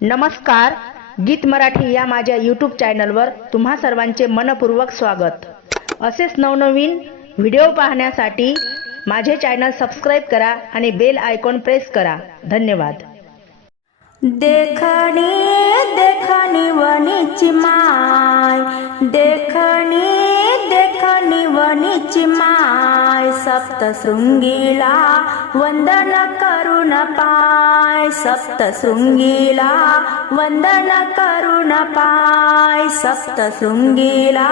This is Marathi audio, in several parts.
नमस्कार गीत मराठी या माझ्या यूट्यूब चॅनलवर तुम्हा सर्वांचे मनपूर्वक स्वागत. असेच नवनवीन व्हिडिओ पाहण्यासाठी माझे चॅनल सबस्क्राईब करा आणि बेल आयकॉन प्रेस करा. धन्यवाद. देखणी देखणी वनीची माय. देखणी देखा वनीची माय सप्तशृंगीला वंदन करुण पाय. सप्तशृंगीला वंदन करुण पाय. सप्तशृंगीला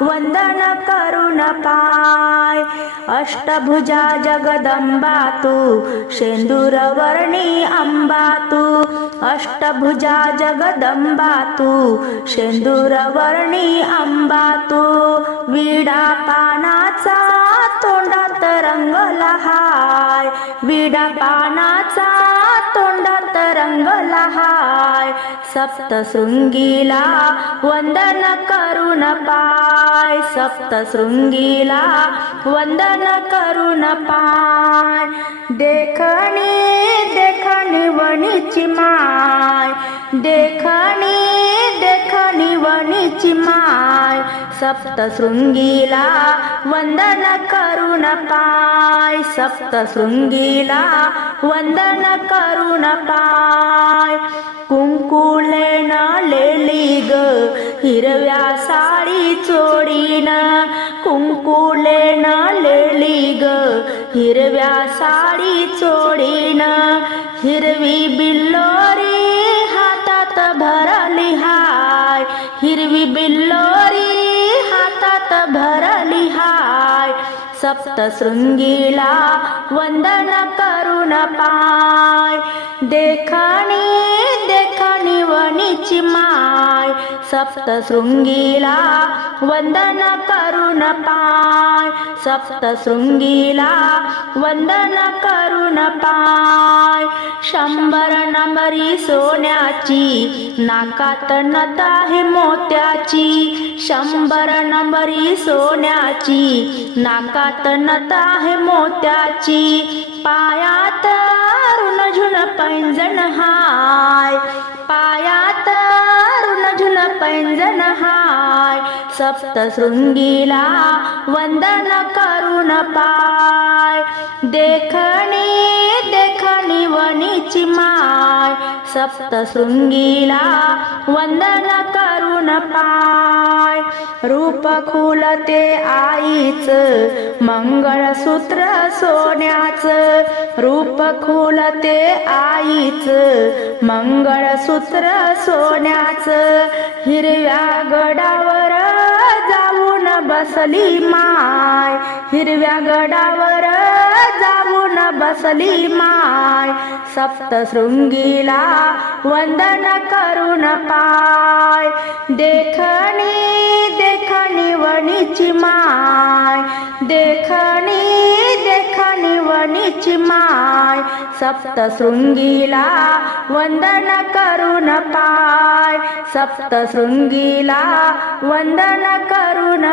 वंदन करुण पाय. अष्टभुजा जगदंबा तू शेंदूरवर्णी अंबा तू अष्टभुजा जगदंबा तू शेंदूरवर्णी अंबा तू विडा पानाचा तोंडात रंगला हाय विडा पानाचा तोंडात रंगला हाय सप्तशृंगीला वंदन करून पाय. सप्तशृंगीला वंदन करून पाय. देखणी देखणी वणीची माय. देखणी देखणी वणीची माय. सप्तशृङ्गीला वंदन करुण पाय। सप्तशृङ्गीला वंदन करुण पाय। कुंकुलेन लेली ग हिरव्या साडी चोडीन। कुंकुलेन लेली ग हिरव्या साडी चोडीन। हिरवी बिल हिरवी बिल्लोरी हातात भरली हाय. सप्तशृंगीला वंदन करून पाय. देखणी देखणी वणीची माय. सप्तशृङ्गीला वंदन करून पाय। सप्तशृङ्गीला वंदन करून पाय। शंभर नंबरी सोन्याची नाकात नत आहे मोत्याची। शंभर नंबरी सोन्याची नाकात नत आहे मोत्याची। पायात रुणझुन पैंजण हा हाय. सप्तशृंगीला वंदन करून पाय. देखणी देखणी वणीची माय. सप्तशृंगीला वंदन करून पाय. रूप खुलते आईच मंगळसूत्र सोन्याचं. रूप खुलते आईच मंगळसूत्र सोन्याचं. हिरव्या बसली माय. हिरव्या गडावर जाऊन बसली माय. सप्तशृंगीला वंदन करून पाय. देखणी देखणी वणीची माय. देखणी देखणी वणीची माय. सप्तशृंगीला वंदन करून पाय. सप्तशृंगीला वन्दन करून